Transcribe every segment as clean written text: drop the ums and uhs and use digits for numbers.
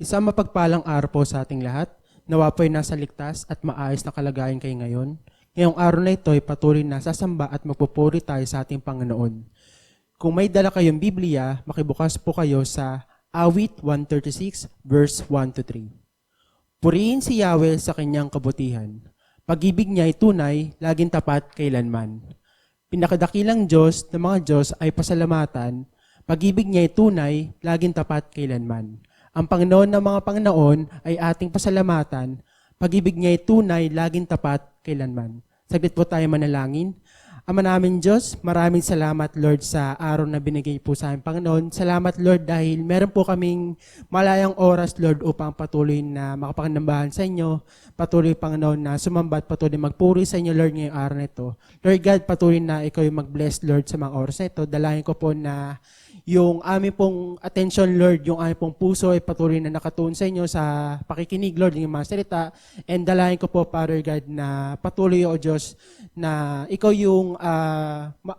Isang mapagpalang araw po sa ating lahat. Nawa po'y nasa ligtas at maayos na kalagayan kayo ngayon. Ngayong araw na ito ay patuloy na sasamba at magpupuri tayo sa ating Panginoon. Kung may dala kayong Biblia, makibukas po kayo sa Awit 136 verse 1-3. Purihin si Yahweh sa kanyang kabutihan. Pag-ibig niya ay tunay, laging tapat kailanman. Pinakadakilang Diyos ng mga Diyos ay pasalamatan. Pag-ibig niya ay tunay, laging tapat kailanman. Ang Panginoon ng mga Panginoon ay ating pasalamatan. Pag-ibig niya ay tunay, laging tapat kailanman. Saglit po tayo manalangin. Ama namin Diyos, maraming salamat Lord sa araw na binigay po sa amin Panginoon. Salamat Lord dahil meron po kaming malayang oras Lord upang patuloy na makapakinambahan sa inyo. Patuloy Panginoon na sumamba at patuloy magpuri sa inyo Lord ngayong araw na ito. Lord God, patuloy na ikaw yung mag-bless Lord sa mga oras na ito. Dalayan ko po na yung aming pong attention, Lord, yung aming pong puso ay patuloy na nakatuon sa inyo sa pakikinig, Lord, yung mga salita. And dalayan ko po, Father God, na patuloy, O Diyos, na ikaw yung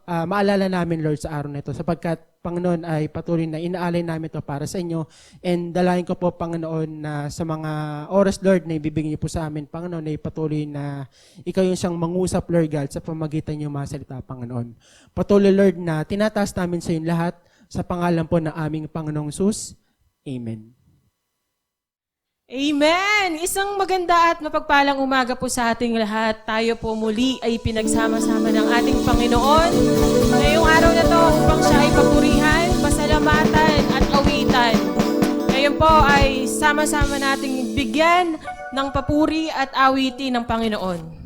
maalala namin, Lord, sa araw na ito. Sapagkat, Panginoon, ay patuloy na inaalay namin ito para sa inyo. And dalayan ko po, Panginoon, na sa mga oras, Lord, na ibibigay niyo po sa amin, Panginoon, ay patuloy na ikaw yung siyang mangusap, Lord God, sa pamagitan niyo mga salita, Panginoon. Patuloy, Lord, na tinataas namin sa inyo lahat. Sa pangalan po ng aming Panginoong Sus. Amen. Amen! Isang maganda at mapagpalang umaga po sa ating lahat. Tayo po muli ay pinagsama-sama ng ating Panginoon. Ngayong araw na to upang siya ay papurihan, pasalamatan at awitan. Ngayon po ay sama-sama nating bigyan ng papuri at awitin ng Panginoon.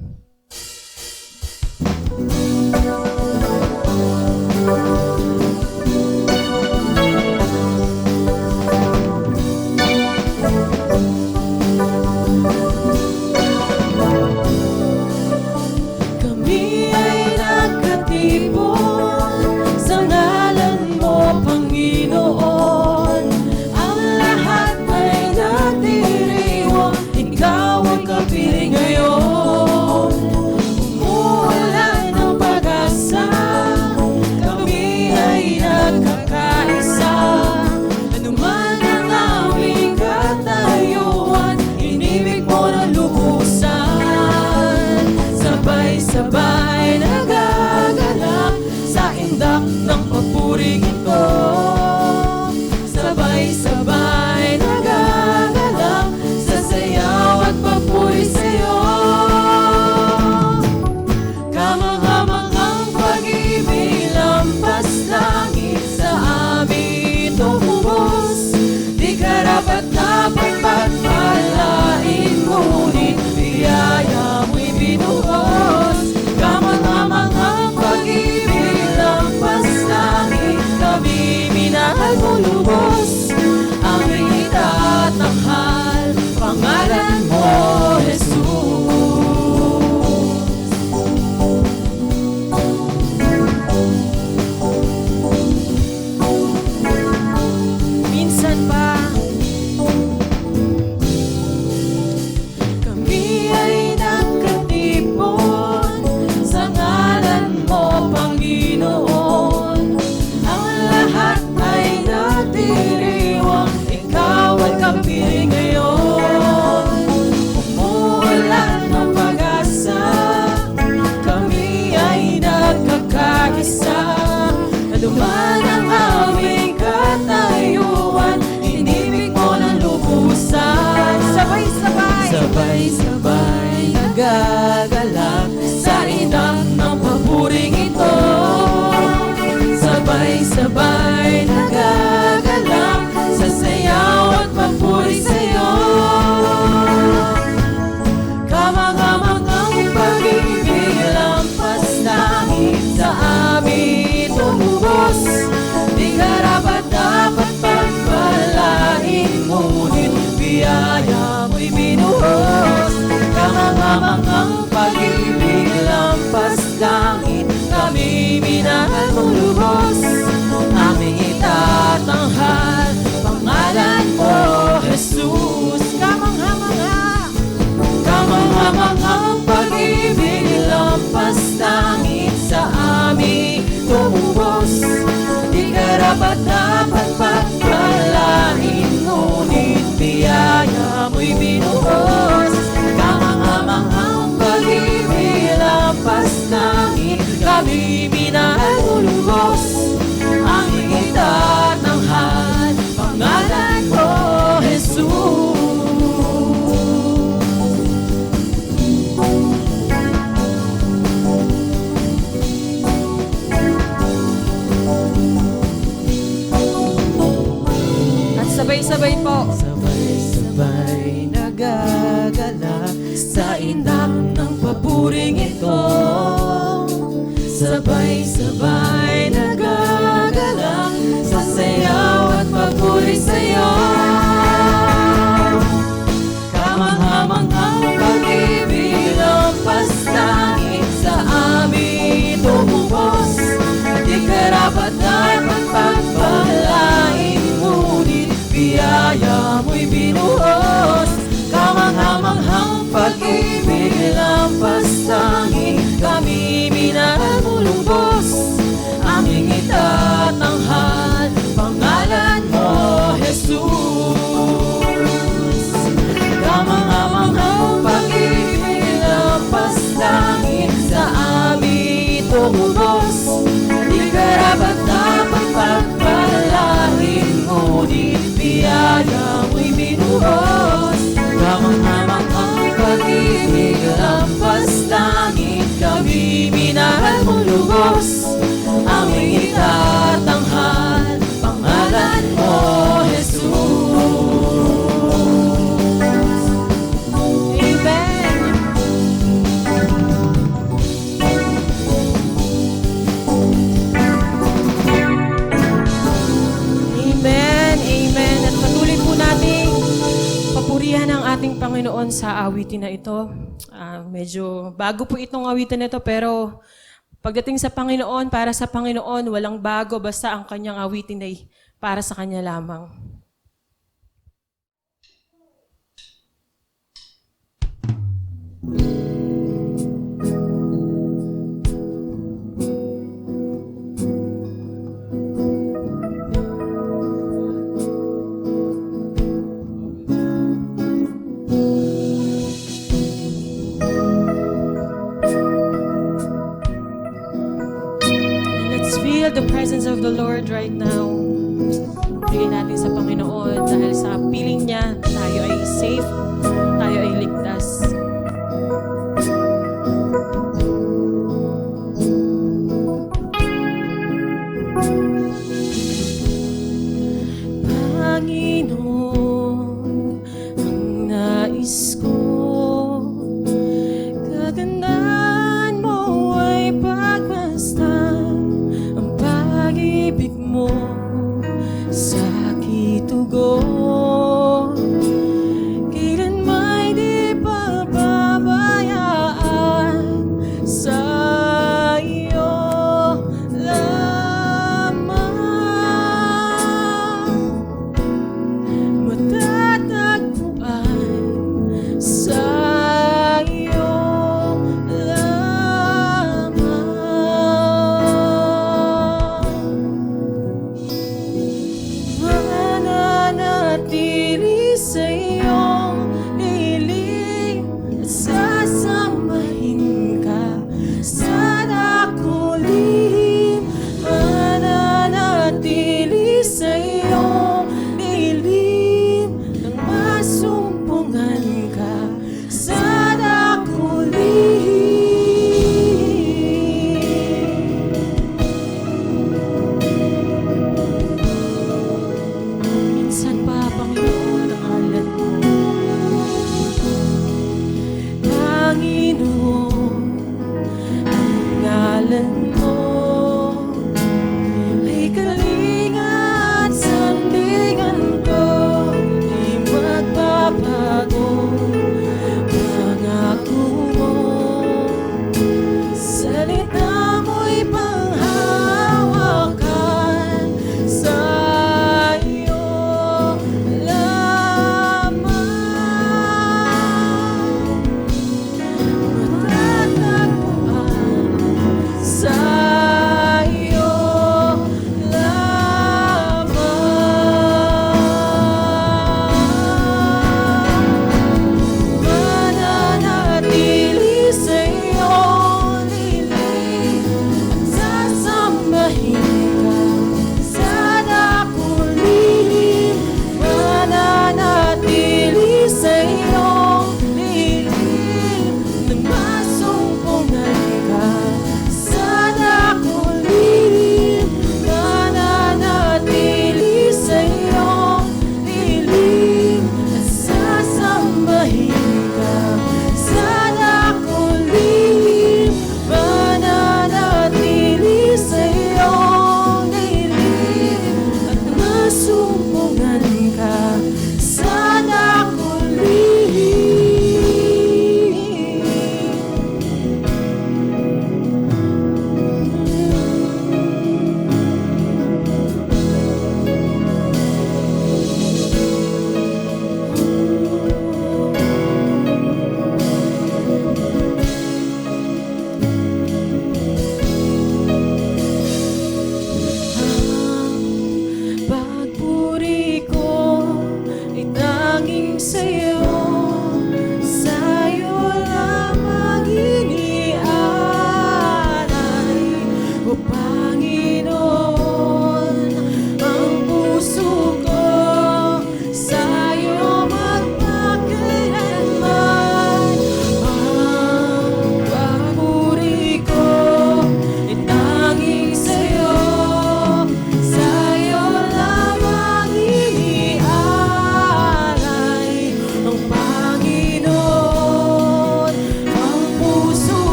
Sabay nagagalak sa indak ng papuring ito. Sabay-sabay nagagalak sa sayaw at papuri sa'yo. Kamang-kamang pag-ibig lampas langit sa amin tumubos. Di karapat-dapat pagpalain, ngunit biyaya mo'y binuhos. Kamang-kamang ang pag-ibig lampas langit, kami minahal mo lubos. Aming itatanghal, pangalan mo, Jesus. Minsan pa, kami ay nagkatipon sa ngalan mo, Panginoon. Ang lahat ay natiriwang, ikaw ay kapiling ngayon. Umuulan ng pag-asa, kami ay nagkakaisa. Naduman ang aming katayuan, inibig mo ng lubusan. sabay-sabay. Sabay-sabay nagagalak sa indak ng papuring ito. Sabay-sabay nagagalak sa sayaw at papuri sa'yo. Kamang-kamang ang pag-ibig lampas langit sa amin tumubos. minahal mo lubos. Aming itatanghal, pangalan mo, Jesus. At sabay-sabay po. Sabay-sabay nagagala sa indak ng papuring ito. Sabay-sabay nagagala sa sayaw at papuri sa'yo. Kamangha-manghang pag-ibig lampas langit sa amin tumubos. Di karapat na pagpagpalain, ngunit biyaya mo'y binuhos. Kamangha-manghang pag-ibig lampas langit, kami minahal mo lubos. Aming itatanghal, pangalan mo, Jesus. Kamangha-manghang pag-ibig lampas langit sa amin tumubos. Di karapat na pagpagpalain, ngunit biyaya mo'y binuhos. Kamangha-manghang pag-ibig lampas langit, kami minahal mo lubos. Aming itatanghal, pangalan mo, Jesus. Amen. Amen, amen. At patuloy po nating papurihan ang ating Panginoon sa awitin na ito. Medyo bago po itong awitin na ito, pero pagdating sa Panginoon, para sa Panginoon, walang bago, basta ang kanyang awitin ay para sa kanya lamang. Let's feel the presence of the Lord right now. Bigay natin sa Panginoon dahil sa piling niya, tayo ay safe, tayo ay ligtas. Panginoon, ang nais ko, kagandahan mo ay pagmasdan, ang pag-ibig mo sa kitugon. Kailan may di pababayaan, sa iyo lamang matatagpuan, sa iyo lamang.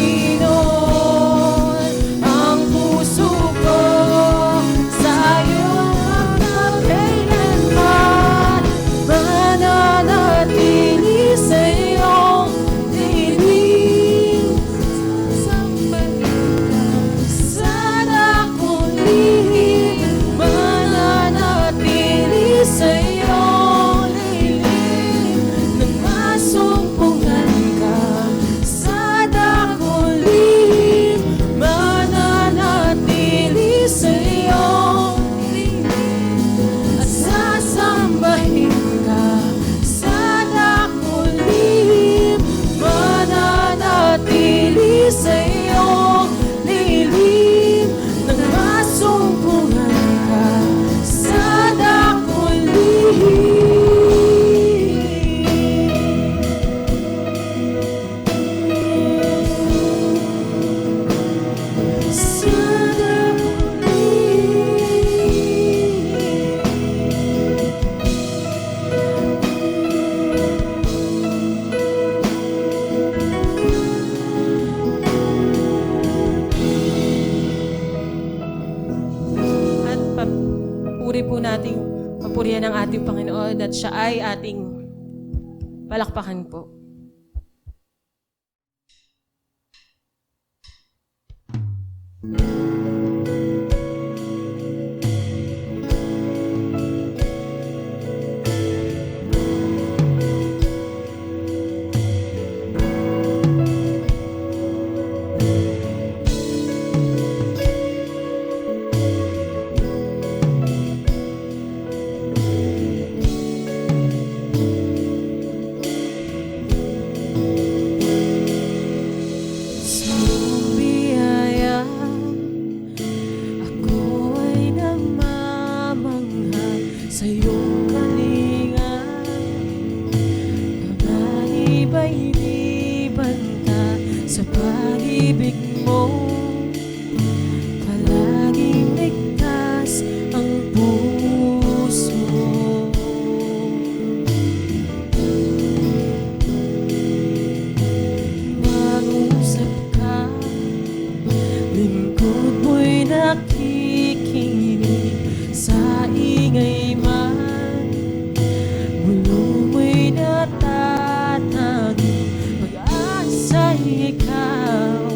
Panginoon, ang puso ko sa'yo magkakailanman, mananatili sa iyong dilim. Sana kung lihim, mananatili sa iyong dilim, nang masumpungan ka. Sana kung lihim, mananatili sa iyong dilim, at sasambahin ka. Sana kung lihim, mananatili sa iyong dilim, nang masumpungan ka. Sana kung lihim. Sana kung At papuri po nating papurihan ng ating Panginoon at siya ay ating palakpakan po. Sa iyong biyaya, ako ay namamangha. Sa iyong kalinga, pag-iba'y di banta. Sa pag-ibig mo, palaging ligtas ang puso. Mag-usap ka, lingkod mo'y nakikinig. Sa ingay man, bulong mo'y natatanging. Pag-asa'y ikaw,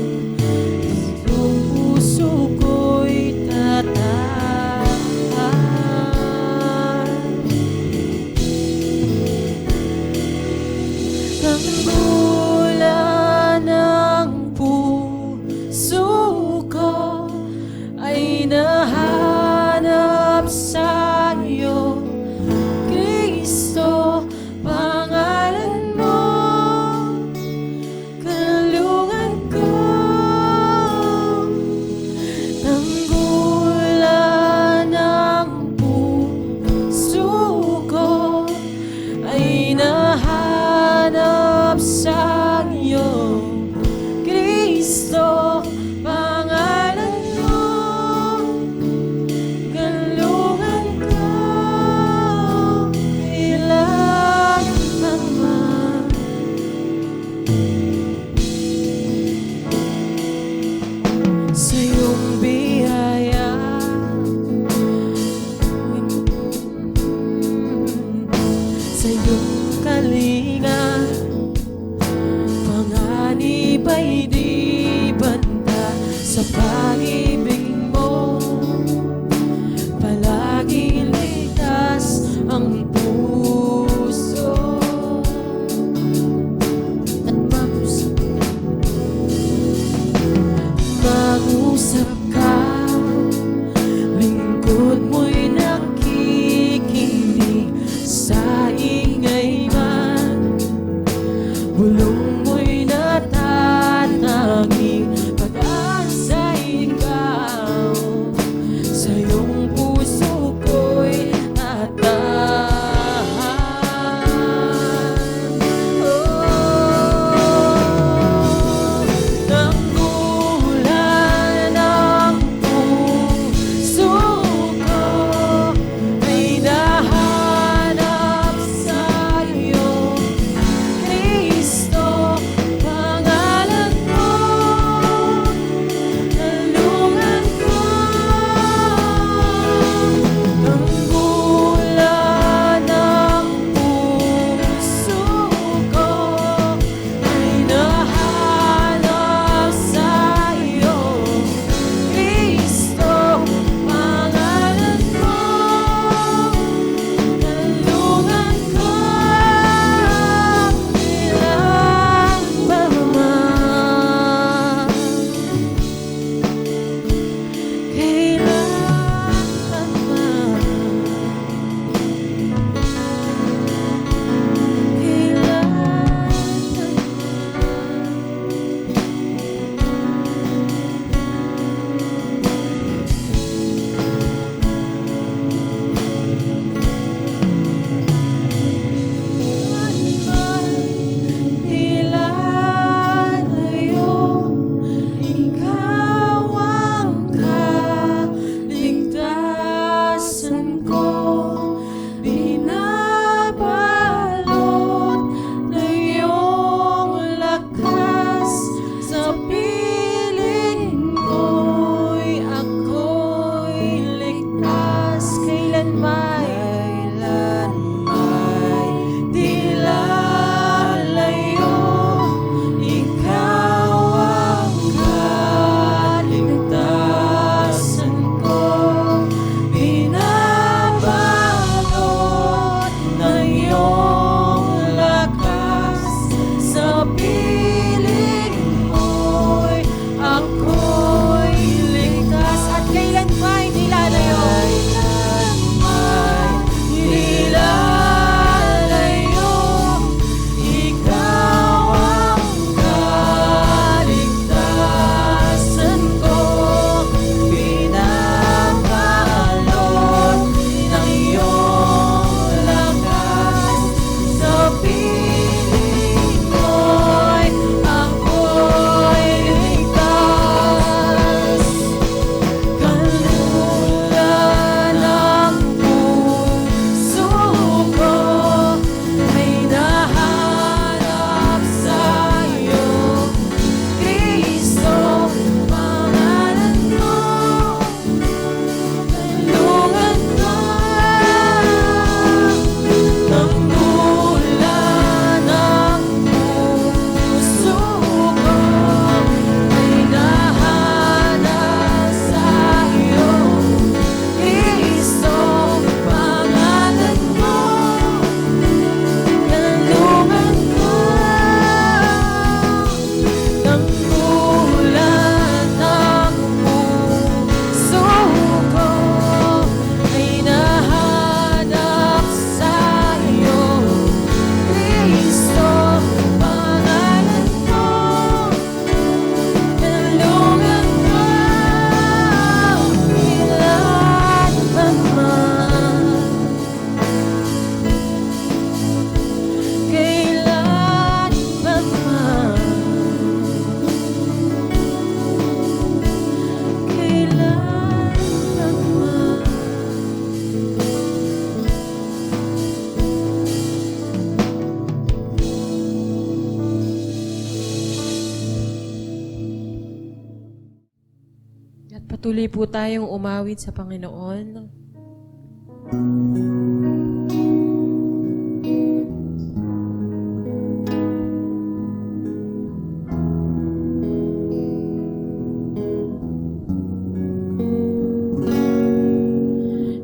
Patuloy po tayong umawit sa Panginoon.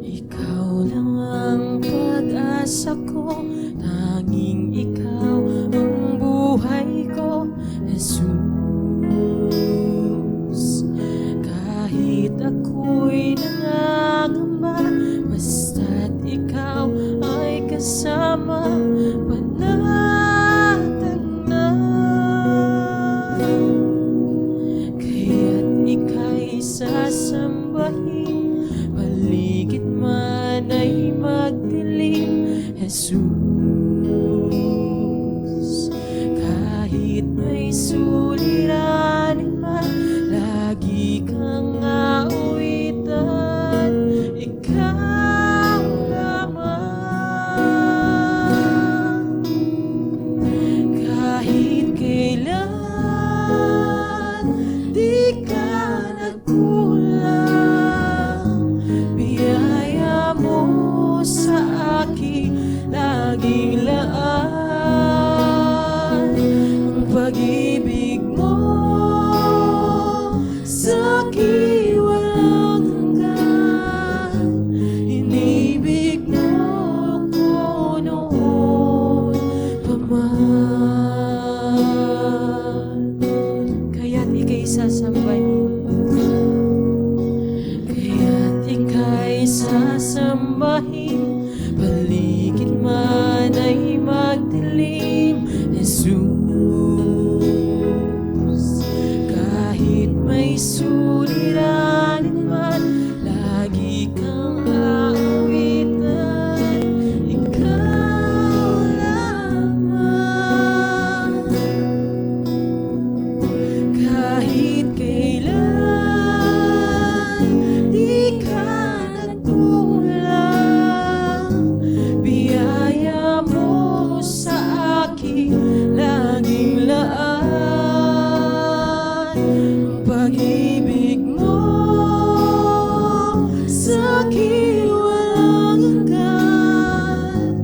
Ikaw lang ang pag-asa ko, tanging ikaw ang buhay ko, Jesus. Kahit ako'y nangangamba, basta't ikaw ay kasama, panatag na. Kaya't ika'y sasambahin, paligid man ay magdilim, Jesus. Kahit may suliranin man, lagi kang aawitan, ikaw lamang. Kahit kailan di ka nagkulang, biyaya mo sa akin laging laan. Ang pag-ibig mo sa akin walang hanggan, inibig mo ako noon pa man. Kaya't ika'y sasambahin, kaya't ika'y sasambahin, paligid man ay magdilim, Jesus. Kahit may suliranin man, lagi kang aawitan, ikaw lamang. Kahit kailan di ka nagkulang, biyaya mo sa akin laging laan. Ang pag-ibig mo sa akin walang hanggan,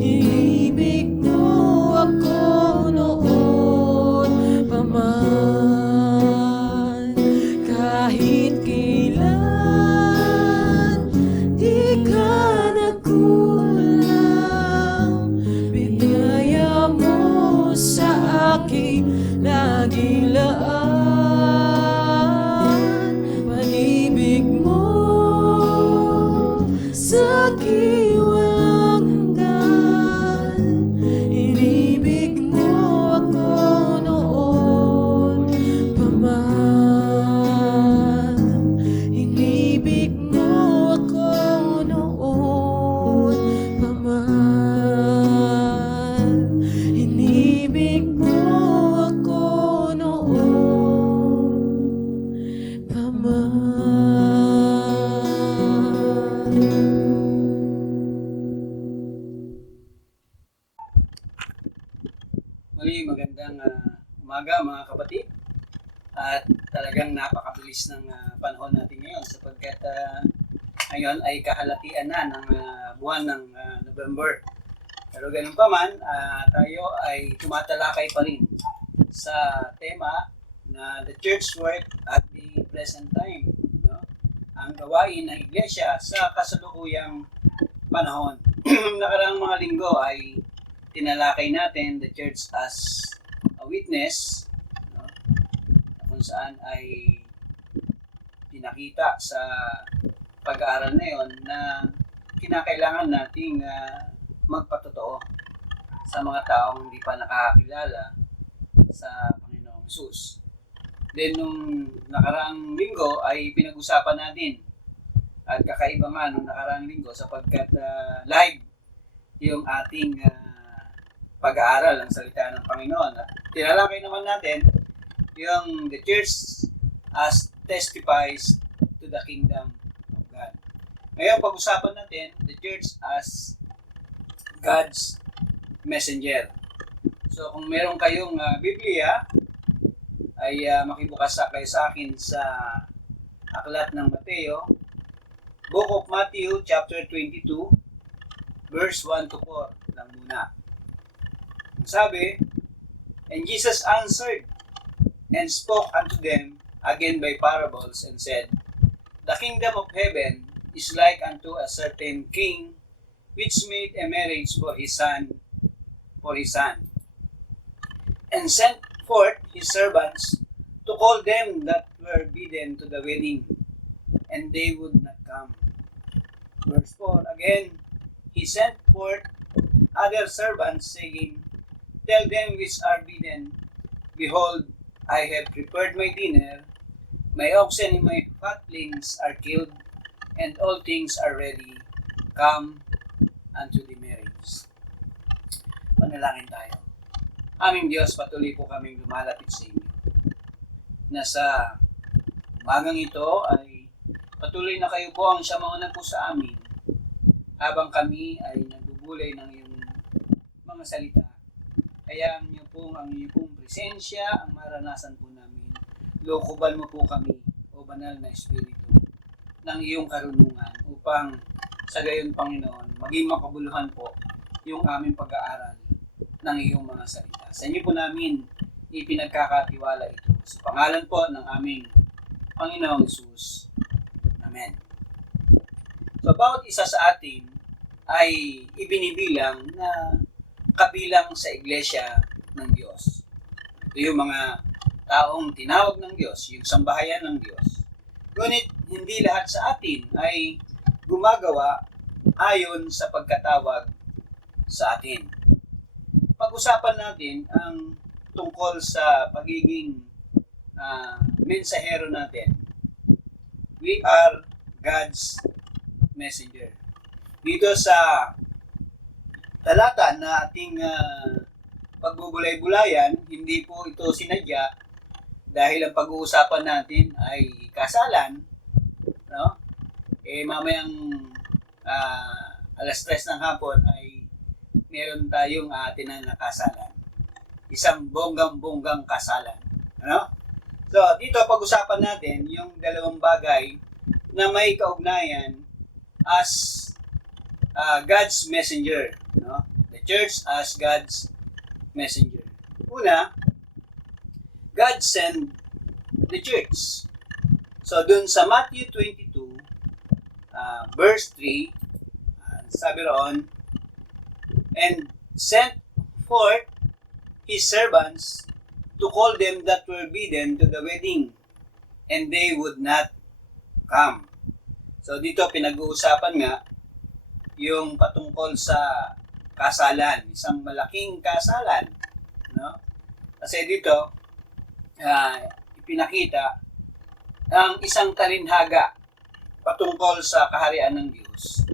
inibig mo ako noon pa man. Kahit kailan di ka nagkulang, bigaya mo sa akin laging laan. Pag-ibig mo sa akin walang hanggan, inibig mo ako noon pa man. Inibig mo ako noon pa man. Inibig mo ako noon pa man. Muli, magandang umaga mga kapatid. At talagang napakabilis ng panahon natin ngayon sapagkat ngayon ay kahalatian na ng buwan ng November. Pero ganun pa man, tayo ay tumatalakay pa rin sa tema na the church work at the present time. No? Ang gawain ng iglesia sa kasalukuyang panahon. Nakaraang mga linggo ay tinalakay natin the church as a witness, no? Kung saan ay pinakita sa pag-aaral na yon na kinakailangan nating magpatotoo sa mga taong hindi pa nakakakilala sa Panginoong Hesus. Then nung nakaraang linggo ay pinag-usapan natin, at kakaiba nga nung nakaraang linggo sapagkat live yung ating pag-aaral ng salita ng Panginoon. At tinalakay naman natin yung the church as testifies to the kingdom of God. Ngayon, pag-usapan natin the church as God's messenger. So, kung meron kayong Biblia, ay makibukas kayo sa akin sa Aklat ng Mateo, Book of Matthew, chapter 22, verse 1 to 4 lang muna. Ang sabi, "And Jesus answered and spoke unto them again by parables, and said, The kingdom of heaven is like unto a certain king, which made a marriage for his son, and sent forth his servants to call them that were bidden to the wedding, and they would not come." Verse 4, again, "He sent forth other servants, saying, Tell them which are bidden, Behold, I have prepared my dinner, my oxen and my fatlings are killed, and all things are ready. Come unto the marriage." Panalangin tayo. Aming Diyos, patuloy po kaming lumalapit sa inyo. Nasa umagang ito ay patuloy na kayo po ang siyamauna po sa amin habang kami ay nagbubulay ng iyong mga salita. Kaya niyo pong ang iyong pong presensya ang maranasan po namin. Lokoban mo po kami, o banal na Espiritu, ng iyong karunungan upang sa gayon, Panginoon, maging makabuluhan po yung aming pag-aaral ng iyong mga salita. Sa inyo po namin ipinagkakatiwala ito. Sa pangalan po ng aming Panginoong Hesus. Amen. So, bawat isa sa atin ay ibinibilang na kabilang sa iglesia ng Diyos. Ito yung mga taong tinawag ng Diyos, yung sambahayan ng Diyos. Ngunit hindi lahat sa atin ay gumagawa ayon sa pagkatawag sa atin. Pag-usapan natin ang tungkol sa pagiging mensahero natin. We are God's messenger. Dito sa talata na ating pagbubulay-bulayan, hindi po ito sinadya dahil ang pag-uusapan natin ay kasalan, no? Mamayang alas 3 ng hapon ay meron tayong tinanakasalan. Isang bonggang-bonggang kasalan. Ano? So, dito pag-usapan natin yung dalawang bagay na may kaugnayan as God's messenger. No? The church as God's messenger. Una, God sent the church. So, dun sa Matthew 22, verse 3, sabi roon, "And sent forth his servants to call them that were bidden to the wedding, and they would not come." So dito pinag-uusapan nga yung patungkol sa kasalan, isang malaking kasalan, no? Kasi dito ipinakita ang isang talinhaga patungkol sa kaharian ng Diyos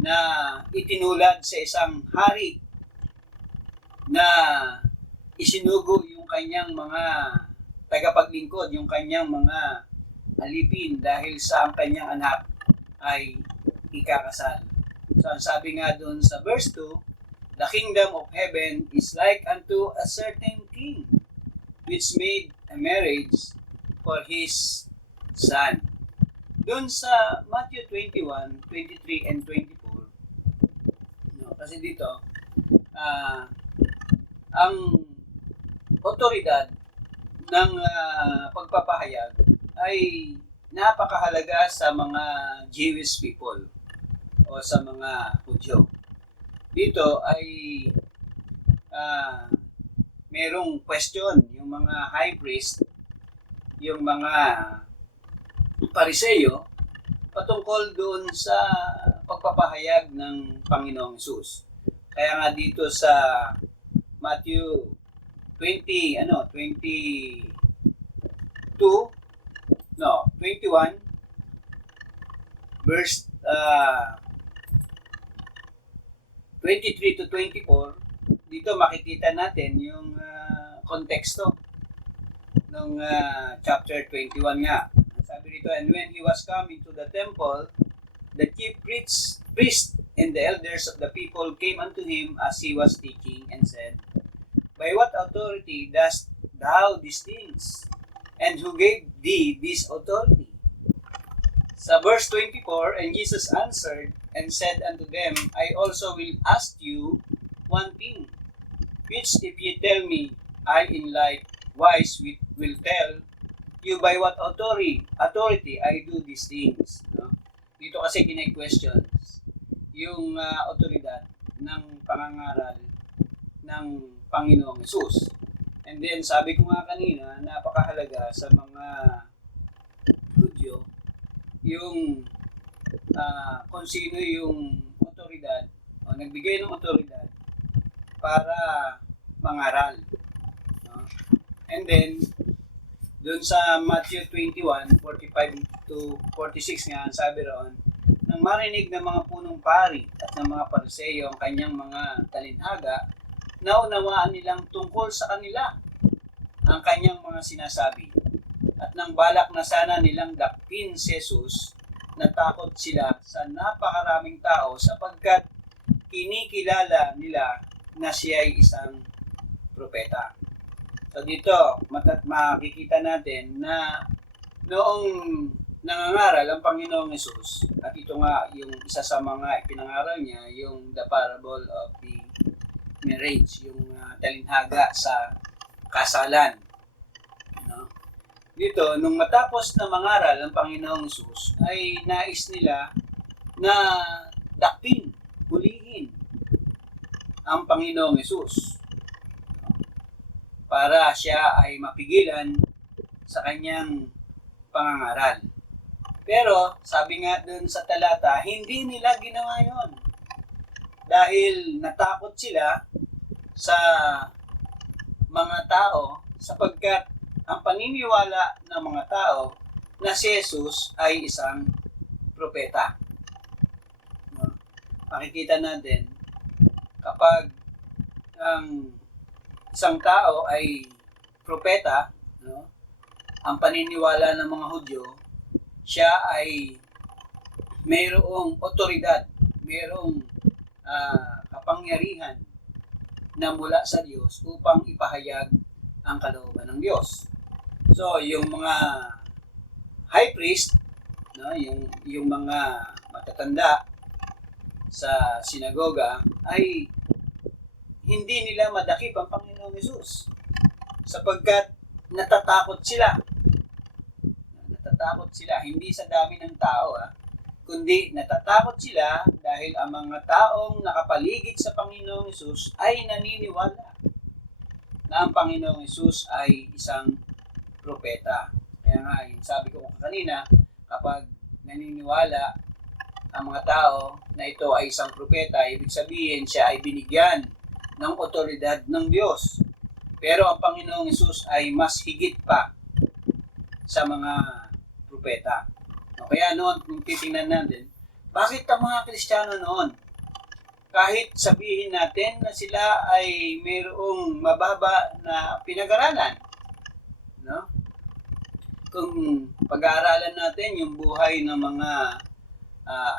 na itinulad sa isang hari na isinugo yung kanyang mga tagapaglingkod, yung kanyang mga alipin dahil sa ang kanyang anak ay ikakasal. So ang sabi nga doon sa verse 2, "The kingdom of heaven is like unto a certain king, which made a marriage for his son." Doon sa Matthew 21, 23, and 24, no, kasi dito, ang otoridad ng pagpapahayag ay napakahalaga sa mga Jewish people o sa mga Hudyo. Dito ay merong question, yung mga high priest, yung mga Pariseyo, patungkol doon sa pagpapahayag ng Panginoong Hesus. Kaya nga dito sa Matthew 21, verse 23 to 24, dito makikita natin yung konteksto ng chapter 21 nga. Sabi dito, "And when he was come into the temple, the chief priest and the elders of the people came unto him as he was teaching, and said, By what authority dost thou these things? And who gave thee this authority?" Sa verse 24, and Jesus answered and said unto them, I also will ask you one thing, which if ye tell me, I in like wise will tell you by what authority I do these things. No? Dito kasi kine-questions yung otoridad ng pangangaral ng Panginoong Hesus. And then sabi ko nga kanina, napakahalaga sa mga Hudyo yung kung sino yung otoridad o nagbigay ng otoridad para mangaral. No? And then, doon sa Matthew 21, 45 to 46 nga, sabi roon, nang marinig ng mga punong pari at ng mga Pariseo ang kanyang mga talinhaga, naunawaan nilang tungkol sa kanila ang kanyang mga sinasabi. At nang balak na sana nilang dakpin si Jesus, natakot sila sa napakaraming tao sapagkat kinikilala nila na siya ay isang propeta. So dito, makikita natin na noong nangangaral ang Panginoong Hesus, at ito nga yung isa sa mga ipinangaral niya, yung the parable of the marriage, yung talinhaga sa kasalan. No? Dito, nung matapos na mangaral ang Panginoong Hesus, ay nais nila na dakpin, hulihin ang Panginoong Hesus para siya ay mapigilan sa kanyang pangangaral. Pero, sabi nga dun sa talata, hindi nila ginawa yon dahil natakot sila sa mga tao sapagkat ang paniniwala ng mga tao na si Jesus ay isang propeta. No? Makikita natin kapag ang isang tao ay propeta, no? Ang paniniwala ng mga Hudyo, siya ay mayroong otoridad, mayroong kapangyarihan na mula sa Diyos upang ipahayag ang kalooban ng Diyos. So, yung mga high priest, no, yung mga matatanda sa sinagoga ay hindi nila madakip ang Panginoong Hesus sapagkat natatakot sila. Natatakot sila, hindi sa dami ng tao, kundi natatakot sila dahil ang mga taong nakapaligid sa Panginoong Hesus ay naniniwala na ang Panginoong Hesus ay isang propeta. Kaya nga, yung sabi ko kanina, kapag naniniwala ang mga tao na ito ay isang propeta, ibig sabihin siya ay binigyan ng otoridad ng Diyos. Pero ang Panginoong Hesus ay mas higit pa sa mga propeta. No, kaya noon, kung titingnan natin, bakit ang mga Kristiyano noon, kahit sabihin natin na sila ay mayroong mababa na pinag-aralan, no? Kung pag-aaralan natin yung buhay ng mga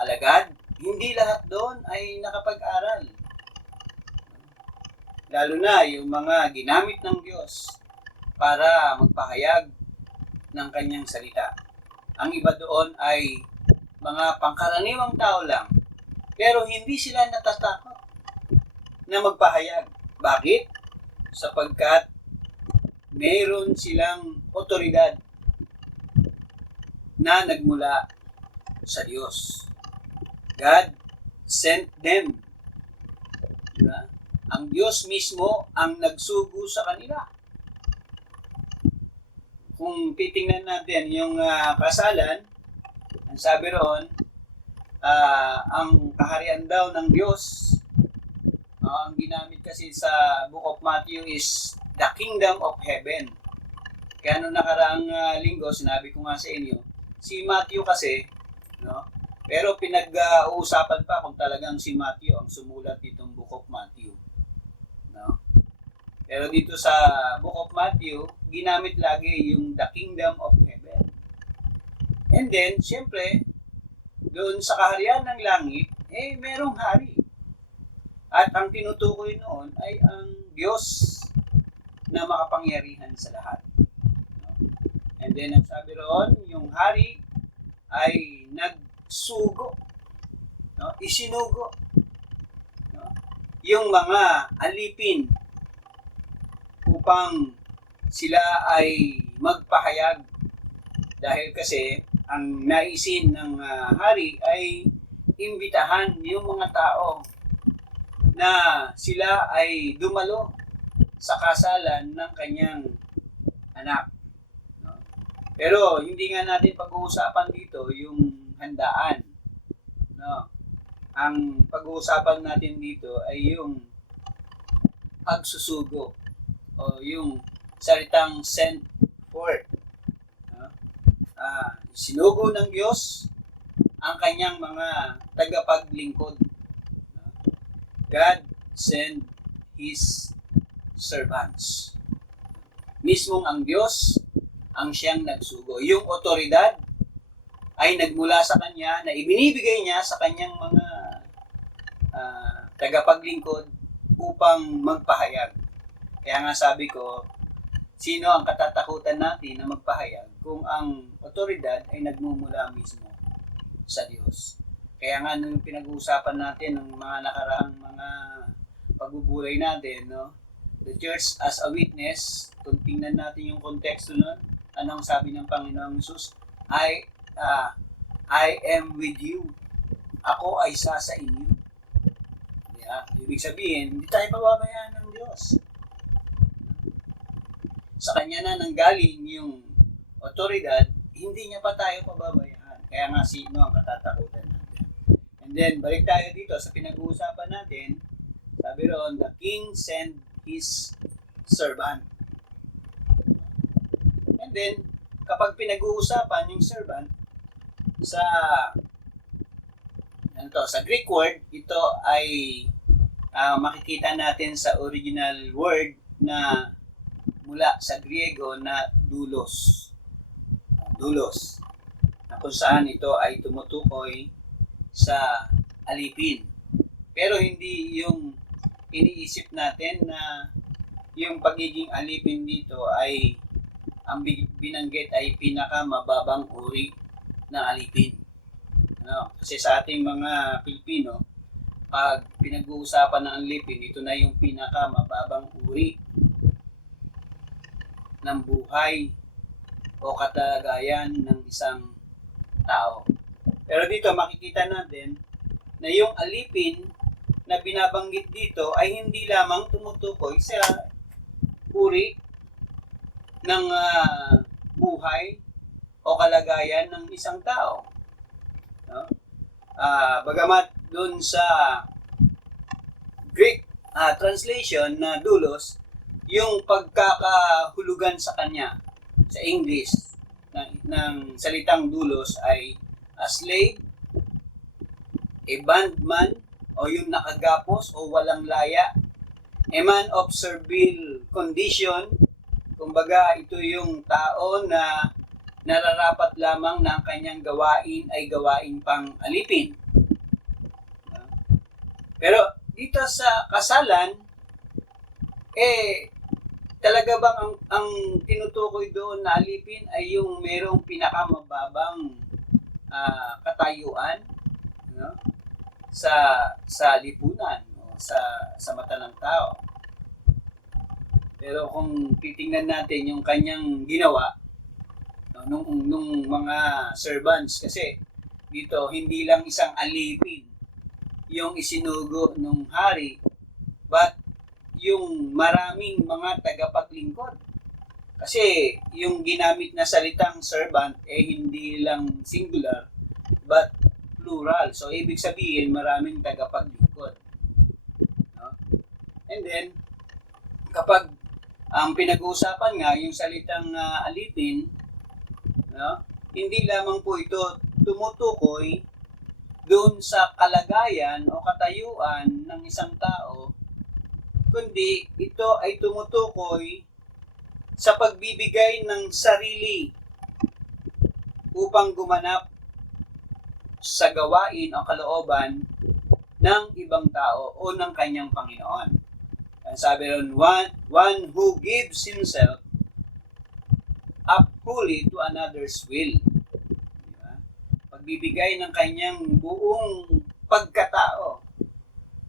alagad, hindi lahat doon ay nakapag-aral. Lalo na yung mga ginamit ng Diyos para magpahayag ng kanyang salita. Ang iba doon ay mga pangkaraniwang tao lang, pero hindi sila natatakot na magpahayag. Bakit? Sapagkat mayroon silang otoridad na nagmula sa Diyos. God sent them. Diba? Ang Diyos mismo ang nagsugo sa kanila. Kung titingnan natin yung kasalan, ang sabi roon, ang kaharian daw ng Diyos, ang ginamit kasi sa Book of Matthew is the kingdom of heaven. Kaya nung nakaraang linggo, sinabi ko nga sa inyo, si Matthew kasi, no, pero pinag-uusapan pa kung talagang si Matthew ang sumulat ditong Book of Matthew. No? Pero dito sa Book of Matthew, ginamit lagi yung the kingdom of heaven. And then, siyempre, doon sa kaharian ng langit, merong hari. At ang tinutukoy noon ay ang Diyos na makapangyarihan sa lahat. No? And then, ang sabi roon, yung hari ay nagsugo, no? Isinugo, no? Yung mga alipin upang sila ay magpahayag, dahil kasi ang naisin ng hari ay imbitahan yung mga tao na sila ay dumalo sa kasalan ng kanyang anak. No? Pero hindi nga natin pag-uusapan dito yung handaan. No? Ang pag-uusapan natin dito ay yung pagsusugo o yung salitang sent forth. No? Sinugo ng Diyos ang kanyang mga tagapaglingkod. No? God sent His servants. Mismong ang Diyos ang siyang nagsugo. Yung otoridad ay nagmula sa Kanya na ibinibigay niya sa kanyang mga tagapaglingkod upang magpahayag. Kaya nga sabi ko, sino ang katatakutan natin na magpahayag kung ang otoridad ay nagmumula mismo sa Diyos. Kaya nga nung pinag-uusapan natin ng mga nakaraang mga pagbubulay natin, no? The church as a witness, kung tingnan natin yung konteksto nun, anong sabi ng Panginoong Jesus? I am with you. Ako ay sa inyo. Yeah. Ibig sabihin, hindi tayo pababayaan ng Diyos. Sa Kanya na nanggaling yung otoridad, hindi niya pa tayo pababayaan. Kaya nga sino ang katatakutan natin. And then, balik tayo dito sa pinag-uusapan natin. Sabi roon, the king sent his servant. And then, kapag pinag-uusapan yung servant, sa Greek word, ito ay makikita natin sa original word na mula sa Griego na doulos. Doulos. Na kung saan ito ay tumutukoy sa alipin. Pero hindi yung iniisip natin na yung pagiging alipin dito ay ang binanggit ay pinakamababang uri ng alipin. Ano? Kasi sa ating mga Pilipino, pag pinag-uusapan ng alipin, ito na yung pinakamababang uri ng buhay o katalagayan ng isang tao. Pero dito makikita natin na yung alipin na binabanggit dito ay hindi lamang tumutukoy sa uri ng buhay o kalagayan ng isang tao. No? Bagamat dun sa Greek translation na doulos, yung pagkakahulugan sa kanya sa English ng salitang doulos ay a slave, a bondman, o yung nakagapos o walang laya, a man of servile condition. Kumbaga, ito yung tao na nararapat lamang na ang kanyang gawain ay gawain pang alipin. Pero dito sa kasalan, talaga bang ang tinutukoy doon na alipin ay yung merong pinakamababang katayuan, no? sa lipunan, no? sa mata ng tao. Pero kung titingnan natin yung kanyang ginawa, no, nung mga servants, kasi dito hindi lang isang alipin yung isinugo ng hari, but yung maraming mga tagapaglingkod. Kasi yung ginamit na salitang servant hindi lang singular but plural. So ibig sabihin maraming tagapaglingkod. No? And then kapag ang pinag-uusapan nga yung salitang alipin, no? Hindi lamang po ito tumutukoy doon sa kalagayan o katayuan ng isang tao, kundi ito ay tumutukoy sa pagbibigay ng sarili upang gumanap sa gawain o kalooban ng ibang tao o ng kanyang Panginoon. Ang sabi ron, one who gives himself up wholly to another's will. Diba? pagbibigay ng kanyang buong pagkatao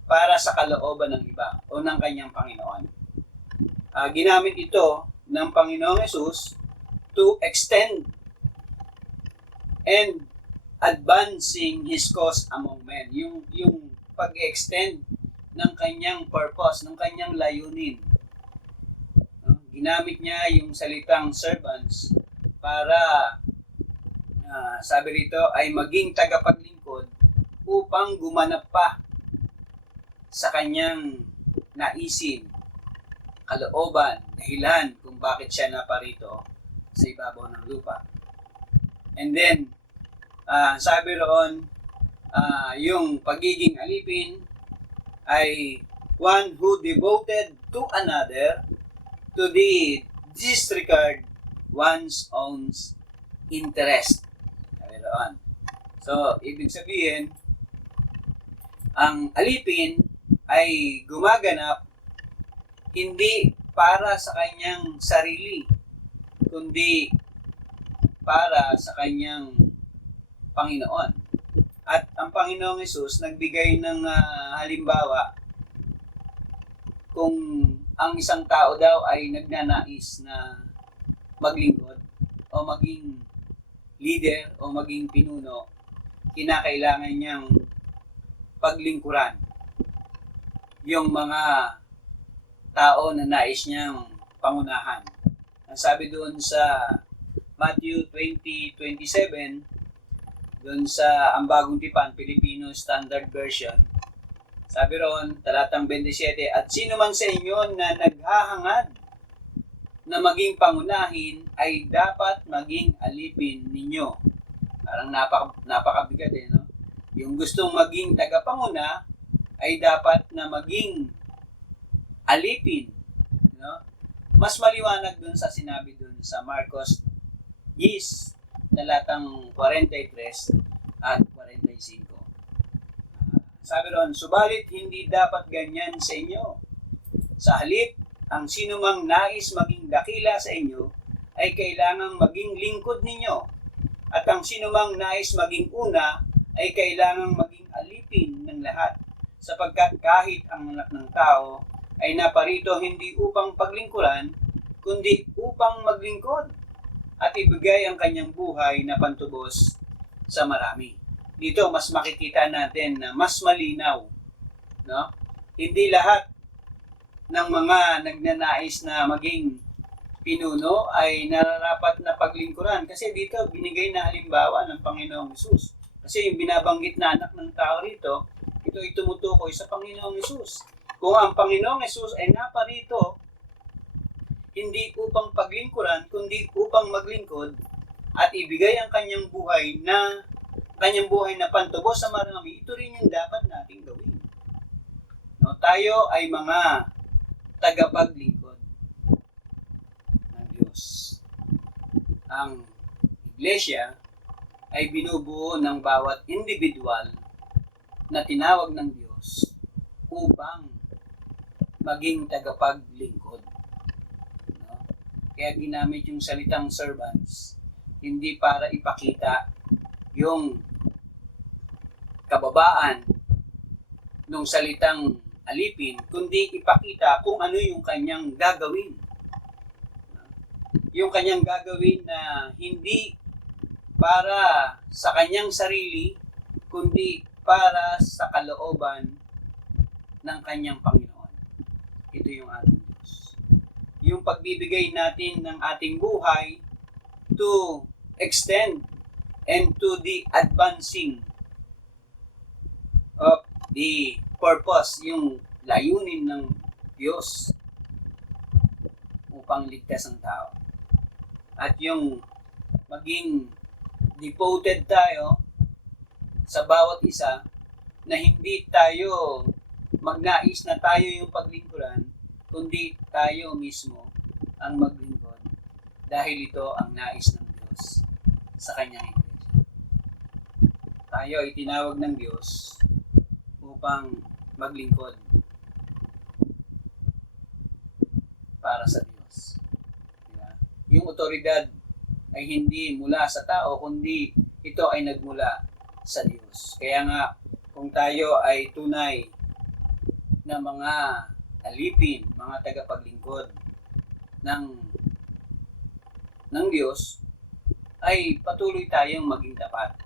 para sa kalooban ng iba o ng kanyang Panginoon. Ginamit ito ng Panginoong Hesus to extend and advancing His cause among men. Yung pag-extend ng kanyang purpose, ng kanyang layunin. Ginamit niya yung salitang servants para, sabi rito, ay maging tagapaglingkod upang gumanap pa sa kanyang naisin, kalooban, dahilan kung bakit siya naparito sa ibabaw ng lupa. And then, sabi roon, yung pagiging alipin ay one who devoted to another to the disregard one's own interest. Sabi roon. So, ibig sabihin, ang alipin ay gumaganap hindi para sa kanyang sarili, kundi para sa kanyang Panginoon. At ang Panginoong Hesus nagbigay ng halimbawa kung ang isang tao daw ay nagnanais na maglingkod o maging leader o maging pinuno, kinakailangan niyang paglingkuran yung mga tao na nais niyang pangunahan. Ang sabi doon sa Matthew 20:27, doon sa Ang Bagong Tipan, Filipino Standard Version, sabi roon, talatang 27, at sino man sa inyo na naghahangad na maging pangunahin ay dapat maging alipin ninyo. Parang napakabigat no? Yung gustong maging tagapanguna ay dapat na maging alipin. No? Mas maliwanag dun sa sinabi dun sa Marcos 10, talatang 43 at 45. Sabi ron, subalit hindi dapat ganyan sa inyo. Sa halip, ang sino mang nais maging dakila sa inyo ay kailangang maging lingkod ninyo. At ang sino mang nais maging una ay kailangang maging alipin ng lahat. Sapagkat kahit ang anak ng tao ay naparito hindi upang paglingkuran, kundi upang maglingkod at ibigay ang kanyang buhay na pantubos sa marami. Dito mas makikita natin na mas malinaw, no? Hindi lahat ng mga nagnanais na maging pinuno ay nararapat na paglingkuran. Kasi dito binigay na halimbawa ng Panginoong Hesus. Kasi yung binabanggit na anak ng tao rito, ito ay tumutukoy sa Panginoong Hesus. Kung ang Panginoong Hesus ay naparito, hindi upang paglingkuran, kundi upang maglingkod at ibigay ang kanyang buhay na pantubos sa marami, ito rin yung dapat nating gawin. No, tayo ay mga tagapaglingkod ng Diyos. Ang Iglesia ay binubuo ng bawat individual na tinawag ng Diyos upang maging tagapaglingkod. No? Kaya ginamit yung salitang servants, hindi para ipakita yung kababaan ng salitang alipin, kundi ipakita kung ano yung kanyang gagawin. Yung kanyang gagawin na hindi para sa kanyang sarili, kundi para sa kalooban ng kanyang Panginoon. Ito yung ating Diyos. Yung pagbibigay natin ng ating buhay to extend and to the advancing of the purpose, yung layunin ng Diyos upang ligtas ang tao. At yung maging devoted tayo sa bawat isa na hindi tayo magnais na tayo yung paglingkuran, kundi tayo mismo ang maglingkod dahil ito ang nais ng Diyos sa kanyang iglesia. Tayo ay tinawag ng Diyos upang maglingkod para sa Diyos. Diba? Yung otoridad ay hindi mula sa tao, kundi ito ay nagmula sa Diyos. Kaya nga, kung tayo ay tunay na mga alipin, mga tagapaglingkod ng Diyos, ay patuloy tayong maging tapat